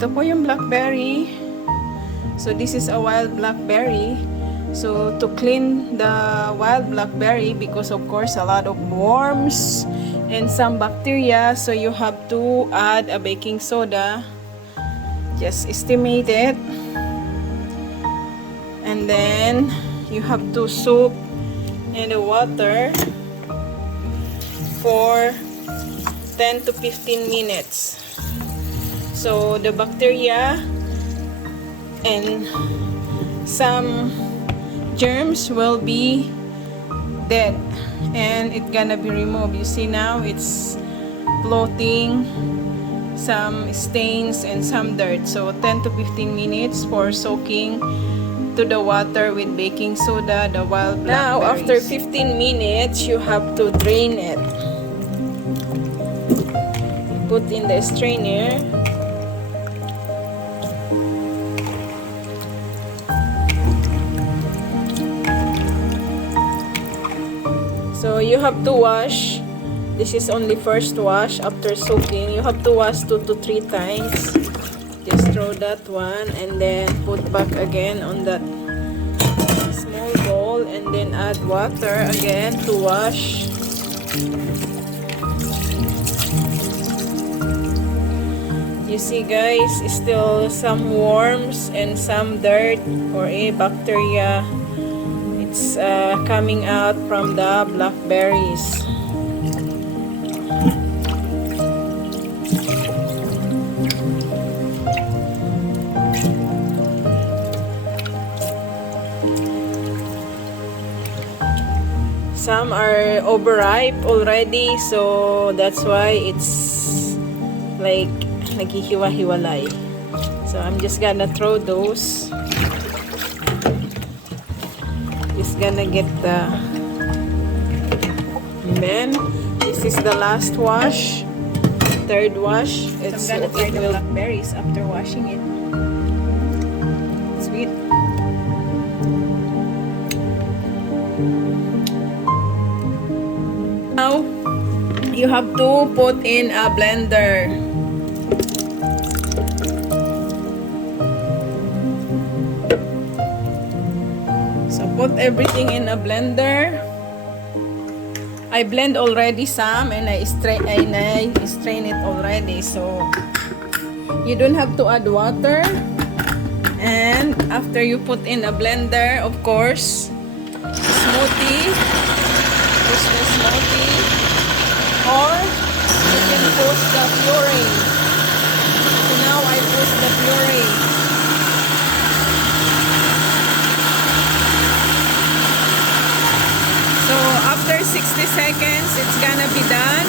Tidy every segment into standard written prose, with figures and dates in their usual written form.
ito po yung blackberry. So this is a wild blackberry. So to clean the wild blackberry, because of course a lot of worms and some bacteria, so you have to add a baking soda. Just estimate it. And then you have to soak in the water for 10 to 15 minutes. So the bacteria and some germs will be dead and it gonna be removed. You see now it's floating, some stains and some dirt. So 10 to 15 minutes for soaking to the water with baking soda, the wild blackberries. Now after 15 minutes you have to drain it. Put in the strainer. So you have to wash. This is only first wash after soaking. You have to wash 2 to 3 times. Just throw that one and then put back again on that small bowl and then add water again to wash. You see guys, still some worms and some dirt or a bacteria. It's coming out from the blackberries. Some are overripe already, so that's why it's like naghihiwa-hiwalay. So I'm just gonna throw those. Just gonna get the, and then this is the last wash, third wash. It's so I'm gonna try the blackberries after washing it. Sweet. Now you have to put in a blender. Put everything in a blender. I blend already some and I strain it already, so you don't have to add water. And after you put in a blender, of course, smoothie, push the smoothie, or you can push the puree. So now I push the puree. So after 60 seconds, it's gonna be done.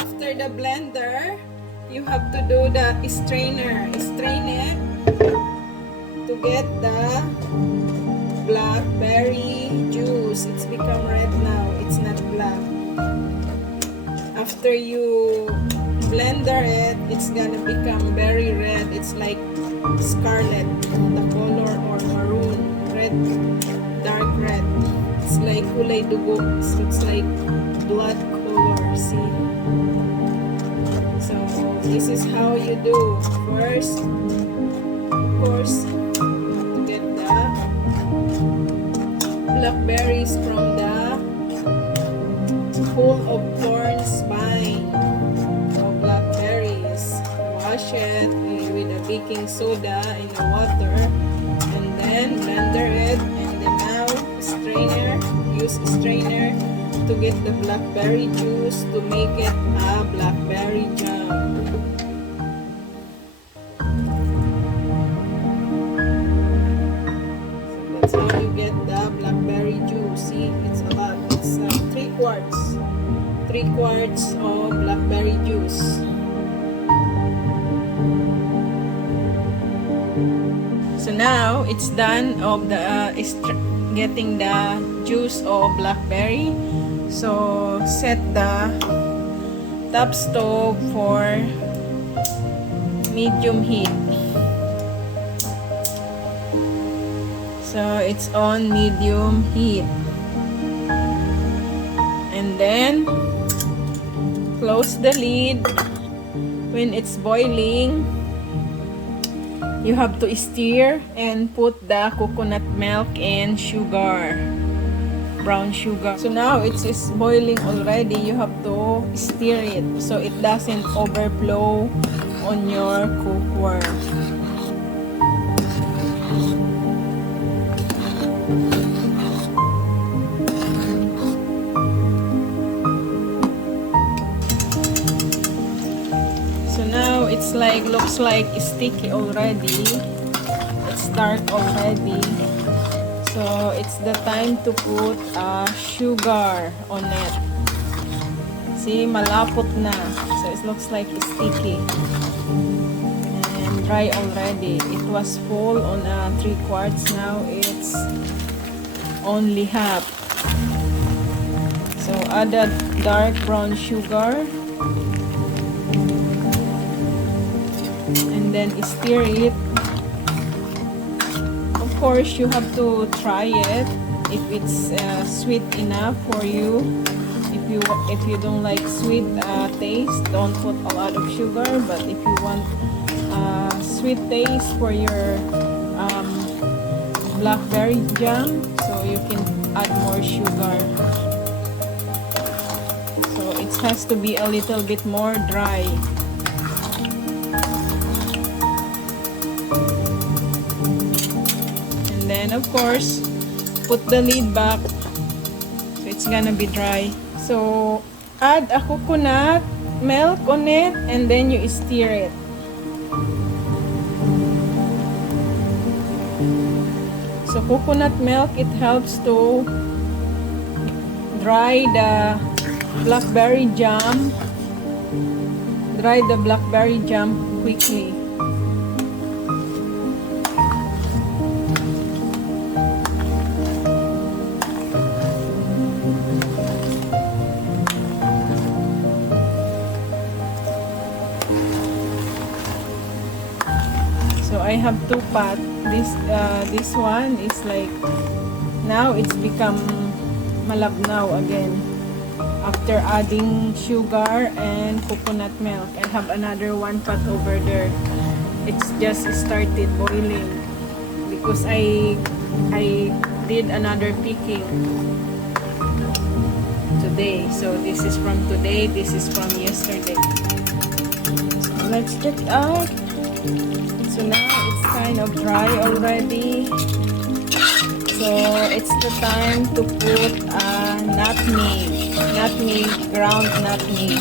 After the blender, you have to do the strainer. Strain it to get the blackberry juice. It's become red now, it's not black. After you blender it, it's gonna become very red. It's like scarlet, the color, or maroon, red, dark red. It's like kulay dugo. So it's like blood color. See? So this is how you do. First, of course, blackberries from the full of thorns spine of blackberries. Wash it with a baking soda in the water and then blender it, and then now use strainer to get the blackberry juice to make it a blackberry jam. So that's how you get the blackberry juice. See, it's a lot. It's 3 quarts of blackberry juice. So now it's done of the getting the juice of blackberry. So set the top stove for medium heat. So it's on medium heat. And then close the lid. When it's boiling, you have to stir and put the coconut milk and sugar, brown sugar. So now it is boiling already. You have to stir it so it doesn't overflow on your cookware. So now it's like, looks like sticky already. It's dark already. So it's the time to put sugar on it. See, malapot na. So it looks like sticky and dry already. It was full on 3/4. Now it's only half. So add the dark brown sugar. And then stir it. Of course, you have to try it if it's sweet enough for you. If you don't like sweet taste, don't put a lot of sugar. But if you want sweet taste for your blackberry jam, so you can add more sugar. So it has to be a little bit more dry. And then of course, put the lid back so it's gonna be dry. So add a coconut milk on it and then you stir it. So coconut milk, it helps to dry the blackberry jam. Dry the blackberry jam quickly. So I have two pots. This one is like, now it's become malabnaw again after adding sugar and coconut milk. I have another one pot over there. It's just started boiling because I did another picking today. So this is from today, this is from yesterday. So let's check it out. So now it's kind of dry already. So it's the time to put nutmeg, ground nutmeg.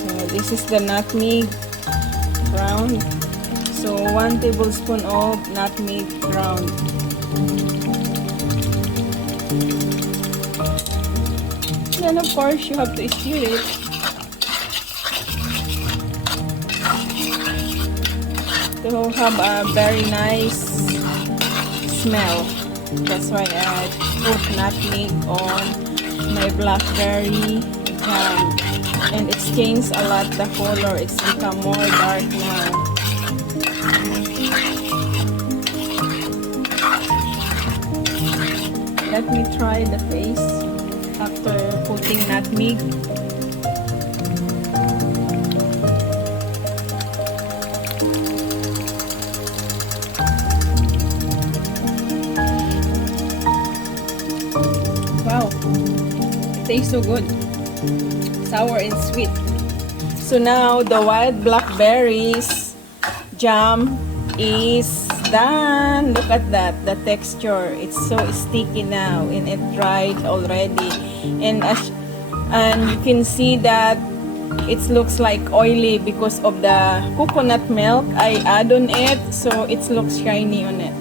So this is the nutmeg ground. So 1 tablespoon of nutmeg ground. Then of course you have to stir it. To have a very nice smell. That's why I put nutmeg on my blackberry jam. And it's changed a lot the color. It's become more dark now. Let me try the taste after putting nutmeg. Wow, it tastes so good, sour and sweet. So now the wild blackberries jam is done. Look at that, the texture, it's so sticky now and it dried already. And you can see that it looks like oily because of the coconut milk I add on it, so it looks shiny on it.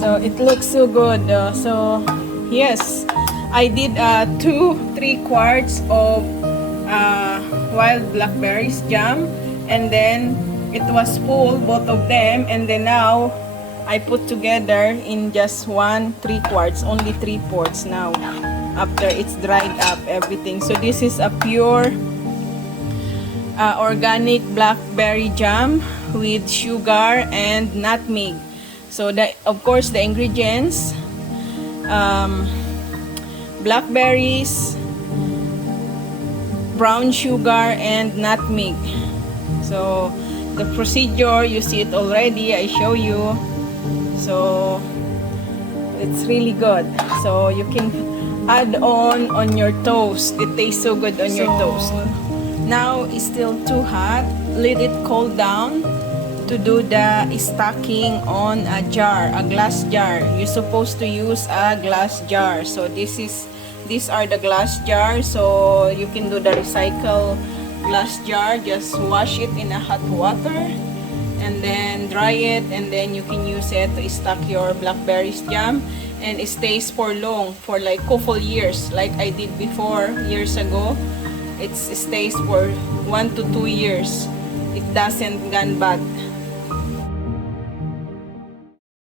So it looks so good. So yes, I did 2-3 quarts of wild blackberries jam, and then it was full, both of them, and then now I put together in just 1-3 quarts, only 3 quarts now. after it's dried up everything. So this is a pure organic blackberry jam with sugar and nutmeg. So of course the ingredients, blackberries, brown sugar, and nutmeg. So the procedure, you see it already, I show you. So it's really good. So you can add on your toast. It tastes so good on your toast. Now it's still too hot. Let it cool down to do the stacking on a jar, a glass jar. You're supposed to use a glass jar. So these are the glass jars. So you can do the recycle glass jar. Just wash it in a hot water and then dry it, and then you can use it to stack your blackberries jam, and it stays for long, for like couple years, like I did before years ago. It stays for 1 to 2 years. It doesn't gone bad.